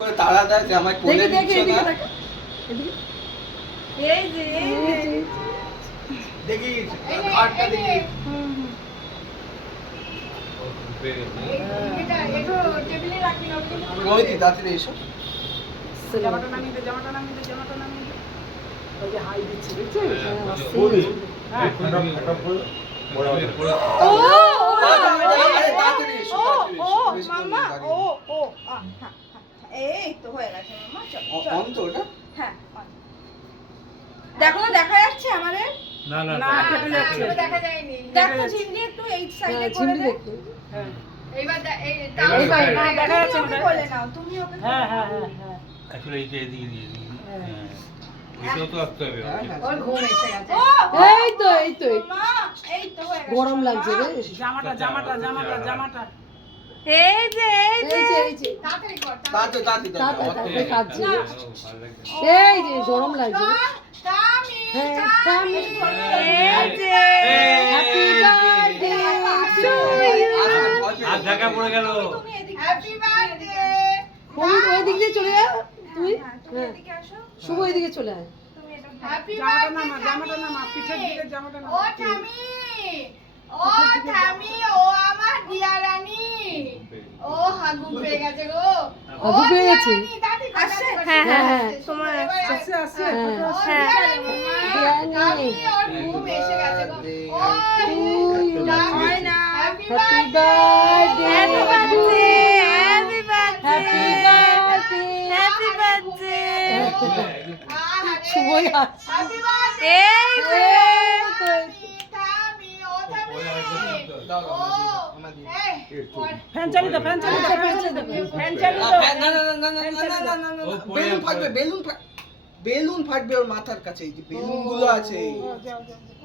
তারা দেয় যে আমায় কোলে নিচ্ছে না। এই যে দেখি ঘাটটা দেখি। এটা একটু টেবিলে রাখি না। রোহিত তাড়াতাড়ি এসো। জামাটা নামিয়ে দে, জামাটা নামিয়ে দে, জামাটা নামিয়ে দে। ওই যে হাই দিচ্ছে, দেখছিস? হ্যাঁ। ও তাড়াতাড়ি এসো, মামা ও হ্যাঁ এই তো হয়ে গেছে মামা। চল অন তো ওটা? হ্যাঁ দেখো দেখা যাচ্ছে আমাদের? না না না কেটে যাচ্ছে। দেখা যায়নি। দেখো ঝিমলি একটু এই সাইডে করে দে। হ্যাঁ এইবার এই এইবার না দেখা যাচ্ছে ওকে বলে নাও, তুমি ওকে হ্যাঁ হ্যাঁ বলে হ্যাঁ নাও। হ্যাঁ আসলে এই যে এদিকে দিয়ে দিই হ্যাঁ এটাও তো আসতে হবে ওর ঘুম এসে গেছে। এই তো মা এই তো হয়ে গেছে। গরম লাগছে রে। জামাটা এই যে এই যে তাড়াতাড়ি কর তাড়াতাড়ি তাড়াতাড়ি কাটছে ভালো লাগছে এই যে গরম লাগছে কামি হ্যাঁ, কামি। এই যে হ্যাপি বার্থডে টু ইউ আর ঢাকা পড়ে গেল তুমি এদিকে হ্যাপি বার্থডে ওই দিক দিয়ে চলে যা তুই তুমি হ্যাঁ এদিকে আসো। শুভ এই দিকে চলে আয় তুমি এটা হ্যাপি জামাটা নামা পিঠের দিকে জামাটা নামা ও ঠামি ও আমার দিয়া রানী ও হাগু পেয়ে গেছে গো হাগু পেয়ে গেছে? আসছে হ্যাঁ, হ্যাঁ, তোমার আসছে আসছে হ্যাঁ। রানী ওর ঘুম এসে গেছে গো ও হয় না happy happy birthday happy birthday happy happy birthday happy birthday শুভই আসছে হ্যাপি বার্থডে এই তো থামি ও থামি দাও, ও আমার দিয়ে। এই ফ্যান চালিয়ে দাও ফ্যান চালিয়ে দাও ফ্যান চালিয়ে দাও না, বেলুন ফাটবে ওর মাথার কাছে। এই যে বেলুন গুলো আছে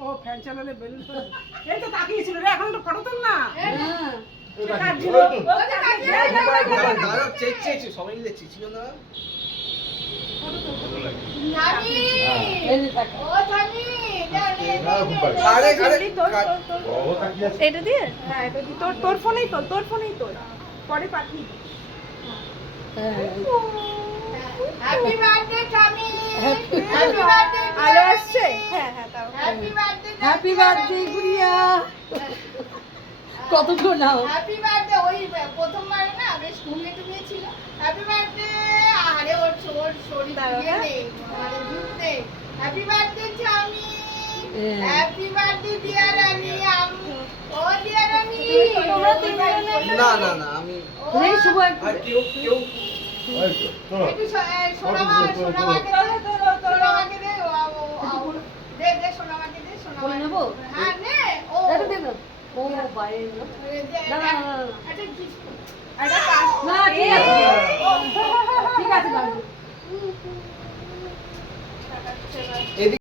ও ফ্যান চালালে বেলুন পড়ে এই তো তাকিয়েছিল রে এখন তো ফটো তোল না হ্যাঁ কাটছিল দাঁড়াও, চেয়েছি সবাই মিলে চেয়েছিল না। থামি এই যে তাকা ও থামি আরে এটা দিয়ে হ্যাঁ এটা দিয়ে তোর ফোনেই তোর পরে পাঠিয়ে দিই হ্যাঁ হ্যাপি বার্থডে থামি Happy হ্যাপি বার্থডে আলো আসছে হ্যাঁ তাও happy birthday happy birthday Guriya কতক্ষণ নাও হ্যাপি বার্থডে ওই প্রথমবার না বেশ ঘুমিয়ে ছিল হ্যাপি বার্থডে আরে ওর শরীর দিয়ে নেই মানে ঝুঁকতে হ্যাপি বার্থডে থামি হ্যাপি বার্থডে ডিয়ার রানী ও ডিয়ার রানী তোমরা না আমি এই শুভ আর কেউ একটু সোনামাকে দে সোনামাকে দে বলে নেবো? হ্যাঁ নে ও এটা দে না ও বাইরে না না না এটা কি না ঠিক আছে ঠিক আছে এদিকে